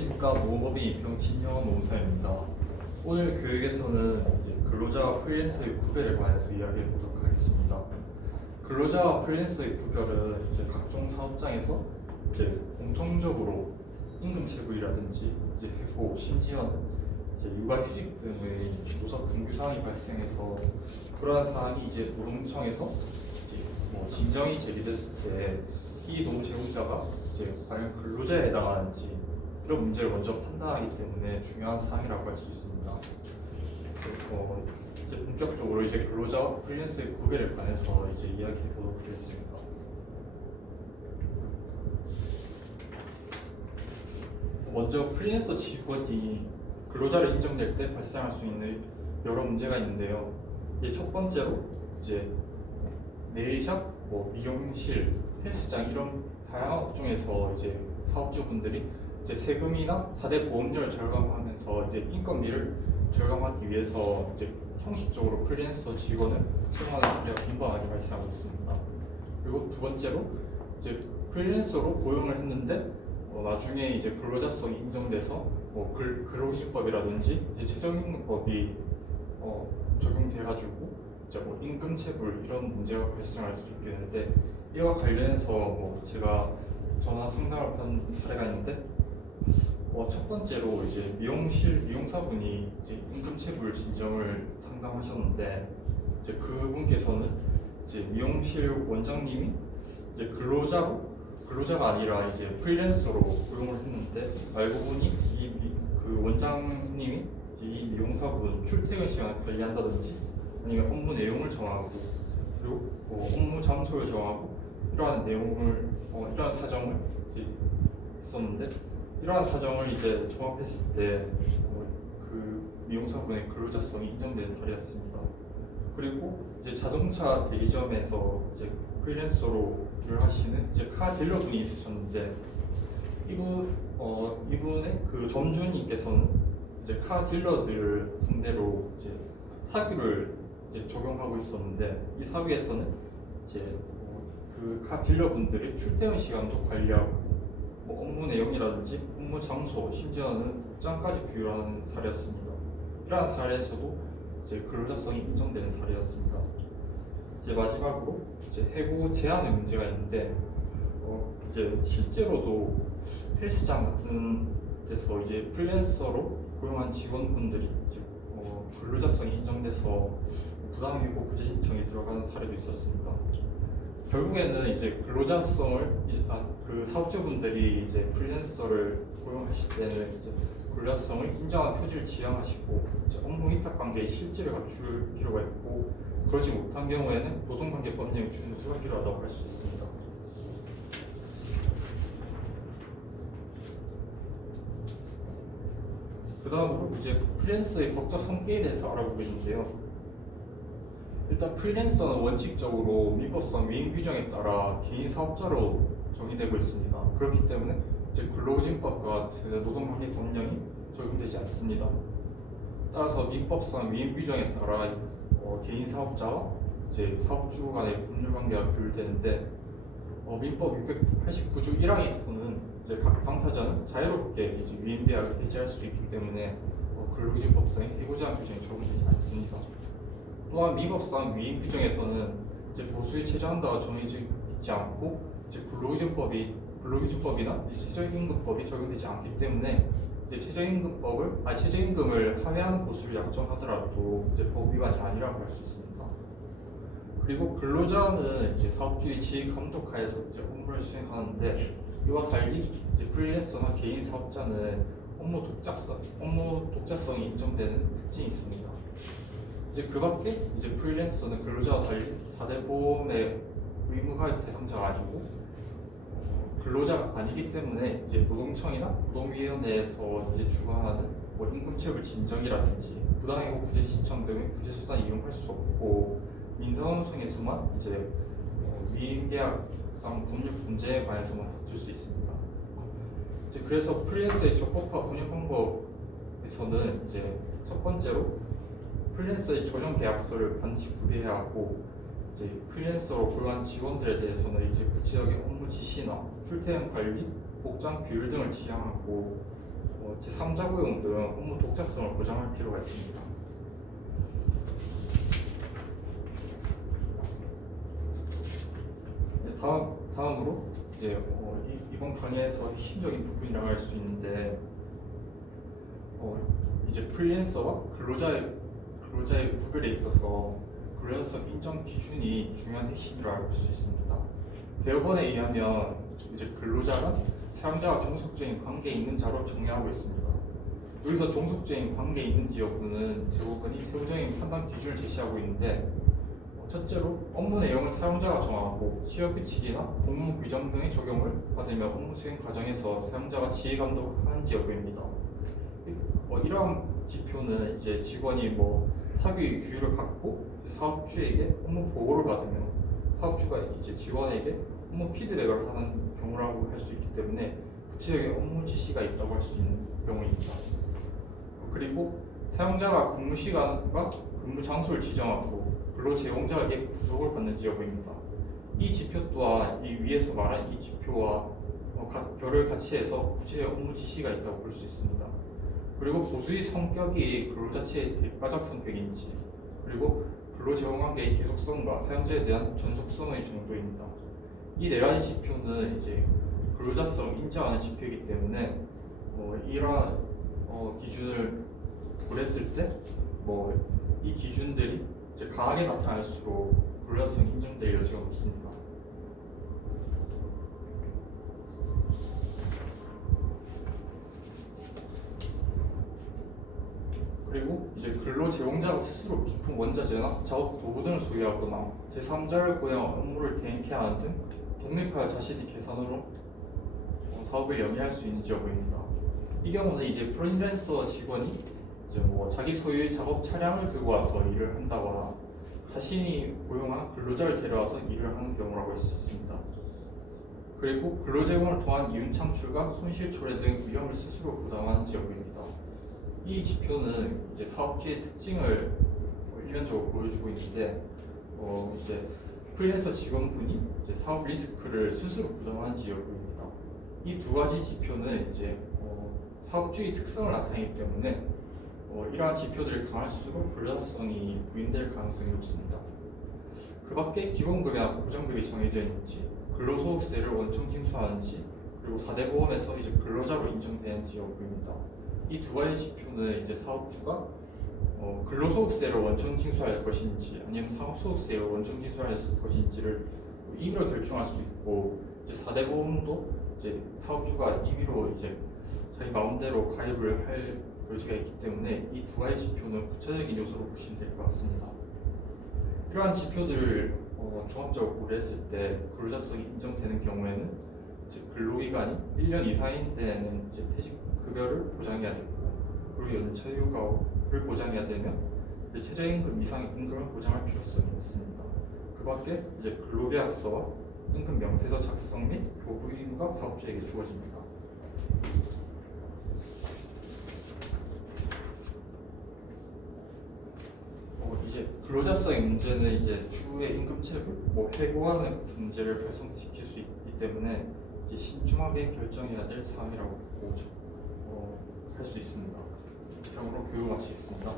안녕하십니까. 노무법인 병진형 노무사입니다. 오늘 교육에서는 이제 근로자와 프리랜서의 구별에 관해서 이야기해 보도록 하겠습니다. 근로자와 프리랜서의 구별은 이제 각종 사업장에서 이제 공통적으로 임금 체불이라든지 이제 해고, 심지어는 이제 육아휴직 등의 노사 분규 사항이 발생해서 그러한 사항이 이제 노동청에서 이제 진정이 제기됐을 때 이 노무제공자가 이제 과연 근로자에 해당하는지 이런 문제를 먼저 판단하기 때문에 중요한 사항이라고 할 수 있습니다. 이제 본격적으로 이제 근로자와 프리랜서의 구별에 관해서 이제 이야기해 보도록 하겠습니다. 먼저 프리랜서 직원이 근로자를 인정될 때 발생할 수 있는 여러 문제가 있는데요. 이제 첫 번째로 이제 네일샵, 미용실, 헬스장 이런 다양한 업종에서 이제 사업주분들이 이제 세금이나 4대 보험료를 절감하면서 이제 인건비를 절감하기 위해서 이제 형식적으로 프리랜서 직원을 채용하는 사례가 빈번하게 발생하고 있습니다. 그리고 두 번째로 이제 프리랜서로 고용을 했는데 나중에 이제 근로자성이 인정돼서 근로기준법이라든지 이제 최저임금법이 적용돼가지고 이제 임금 체불 이런 문제가 발생할 수 있게 되는데 이와 관련해서 제가 전화 상담을 한 사례가 있는데 첫 번째로 이제 미용실 미용사분이 이제 임금 체불 진정을 상담하셨는데 이제 그분께서는 이제 미용실 원장님이 이제 근로자가 아니라 이제 프리랜서로 고용을 했는데 알고 보니 그 원장님이 이제 이 미용사분 출퇴근 시간을 관리한다든지 아니면 업무 내용을 정하고 그리고 업무 장소를 정하고 이러한 내용을 이러한 사정을 있었는데 이러한 사정을 이제 종합했을 때 그 미용사분의 근로자성이 인정된 사례였습니다. 그리고 이제 자동차 대리점에서 이제 프리랜서로 일을 하시는 이제 카 딜러분이 있으셨는데 이분의 그 점주님께서는 이제 카 딜러들을 상대로 이제 사규를 이제 적용하고 있었는데 이 사규에서는 이제 그 카 딜러분들의 출퇴근 시간도 관리하고 업무 내용이라든지 업무 장소 심지어는 복장까지 규율하는 사례였습니다. 이러한 사례에서도 이제 근로자성이 인정되는 사례였습니다. 이제 마지막으로 이제 해고 제한의 문제가 있는데 이제 실제로도 헬스장 같은 데서 이제 프리랜서로 고용한 직원분들이 이제 근로자성이 인정돼서 부당해고 구제 신청이 들어가는 사례도 있었습니다. 결국에는 이제 근로자성을 그 사업주분들이 이제 프리랜서를 고용하실 때는 이제 근로자성을 인정한 표지를 지향하시고 이제 업무 위탁 관계의 실질을 갖출 필요가 있고 그러지 못한 경우에는 노동관계 법령에 준수가 필요하다고 할 수 있습니다. 그 다음으로 이제 프리랜서의 법적 성격에 대해서 알아보겠는데요. 일단 프리랜서는 원칙적으로 민법상 위임 규정에 따라 개인 사업자로 정의되고 있습니다. 그렇기 때문에 이제 근로기준법과 같은 노동관계 법령이 적용되지 않습니다. 따라서 민법상 위임 규정에 따라 개인 사업자와 이제 사업주 간의 법률 관계가 규율되는데 민법 689조 1항에서는 이제 각 당사자는 자유롭게 이제 위임 계약을 해지할 수 있기 때문에 근로기준법상의 해고 제한 규정이 적용되지 않습니다. 또한 민법상 위임 규정에서는 이제 보수의 최저한도가 정해져 있지 않고 이제 근로기준법이나 최저임금법이 적용되지 않기 때문에 이제 최저임금을 하회하는 보수를 약정하더라도 이제 법 위반이 아니라고 할 수 있습니다. 그리고 근로자는 이제 사업주의 지휘 감독하에서 이제 업무를 수행하는데 이와 달리 이제 프리랜서나 개인 사업자는 업무 독자성이 인정되는 특징이 있습니다. 이제 그밖에 이제 프리랜서는 근로자와 달리 4대 보험의 의무가입 대상자가 아니고 근로자가 아니기 때문에 이제 노동청이나 노동위원회에서 이제 주관하는 임금체불 진정이라든지 부당해고 구제 신청 등의 구제 수단을 이용할 수 없고 민사소송에서만 이제 위임계약상 법률 문제에 관해서만 다툴 수 있습니다. 이제 그래서 프리랜서의 적법화 운영 방법에서는 이제 첫 번째로 프리랜서의 전용 계약서를 반드시 구비해야 하고 이제 프리랜서로 고용한 직원들에 대해서는 이제 구체적인 업무 지시나 출퇴근 관리, 복장 규율 등을 지향하고 제3자 고용 등 업무 독자성을 보장할 필요가 있습니다. 네, 다음으로 이제 이번 강의에서 핵심적인 부분이라고 할 수 있는데 이제 프리랜서와 근로자의 구별에 있어서 근로자성 인정 기준이 중요한 핵심이라고 할 수 있습니다. 대법원에 의하면 이제 근로자는 사용자와 종속적인 관계에 있는 자로 정의하고 있습니다. 여기서 종속적인 관계에 있는지 여부는 대법원이 세부적인 판단 기준을 제시하고 있는데 첫째로 업무 내용을 사용자가 정하고 취업 규칙이나 공무 규정 등의 적용을 받으며 업무 수행 과정에서 사용자가 지휘 감독하는지 여부입니다. 이러한 지표는 이제 직원이 사교육 교육을 받고 사업주에게 업무 보고를 받으며 사업주가 이제 직원에게 업무 피드백을 하는 경우라고 할 수 있기 때문에 구체적인 업무 지시가 있다고 할 수 있는 경우입니다. 그리고 사용자가 근무 시간과 근무 장소를 지정하고 근로 제공자에게 구속을 받는지 여부입니다. 이 지표 또한 이 위에서 말한 이 지표와 결을 같이 해서 구체적 업무 지시가 있다고 볼 수 있습니다. 그리고 보수의 성격이 근로 자체의 대가적 선택인지, 그리고 근로 제공관계의 계속성과 사용자에 대한 전속성의 정도입니다. 이 네 가지 지표는 이제 근로자성 인정하는 지표이기 때문에 이러한 기준을 고려했을 때 이 기준들이 이제 강하게 나타날수록 근로자성 인정될 여지가 높습니다. 그리고 이제 근로 제공자가 스스로 깊은 원자재나 작업 도구 등을 소유하거나 제3자를 고용한 업무를 대행해야 하는 등 독립하여 자신이 계산으로 사업을 영위할 수 있는지 여부입니다. 이 경우는 이제 프리랜서 직원이 이제 자기 소유의 작업 차량을 들고 와서 일을 한다거나 자신이 고용한 근로자를 데려와서 일을 하는 경우라고 할 수 있습니다. 그리고 근로 제공을 통한 이윤 창출과 손실 초래 등 위험을 스스로 부담하는지 여부입니다. 이 지표는 이제 사업주의 특징을 일면적으로 보여주고 있는데 이제 프리랜서 직원분이 이제 사업 리스크를 스스로 부담하는지 여부입니다. 이 두 가지 지표는 이제 사업주의 특성을 나타내기 때문에 이러한 지표들이 강할수록 근로자성이 부인될 가능성이 높습니다. 그 밖에 기본급이나 보장급이 정해져 있는지, 근로소득세를 원청 징수하는지, 그리고 4대 보험에서 이제 근로자로 인정되는지 여부입니다. 이 두 가지 지표는 이제 사업주가 근로소득세를 원청 징수할 것인지 아니면 상업소득세를 원청 징수할 것인지를 임의로 결정할 수 있고, 이제 4대 보험도 이제 사업주가 임의로 이제 자기 마음대로 가입을 할 여지가 있기 때문에 이 두 가지 지표는 구체적인 요소로 보시면 될 것 같습니다. 이러한 지표들을 종합적으로 고려했을 때 근로자성이 인정되는 경우에는 이제 근로기간이 1년 이상인 때는 이제 퇴직급여를 보장해야 되고, 그리고 연차휴가를 보장해야 되면 최저임금 이상의 임금을 보장할 필요성이 있습니다. 그 밖에 이제 근로계약서와 임금 명세서 작성 및 교부 임무가 사업주에게 주어집니다. 이제 근로자성의 문제는 이제 추후에 임금체불, 해고하는 같은 문제를 발생시킬 수 있기 때문에 이제 신중하게 결정해야 될 사항이라고 할 수 있습니다. 이상으로 교육 마치겠습니다.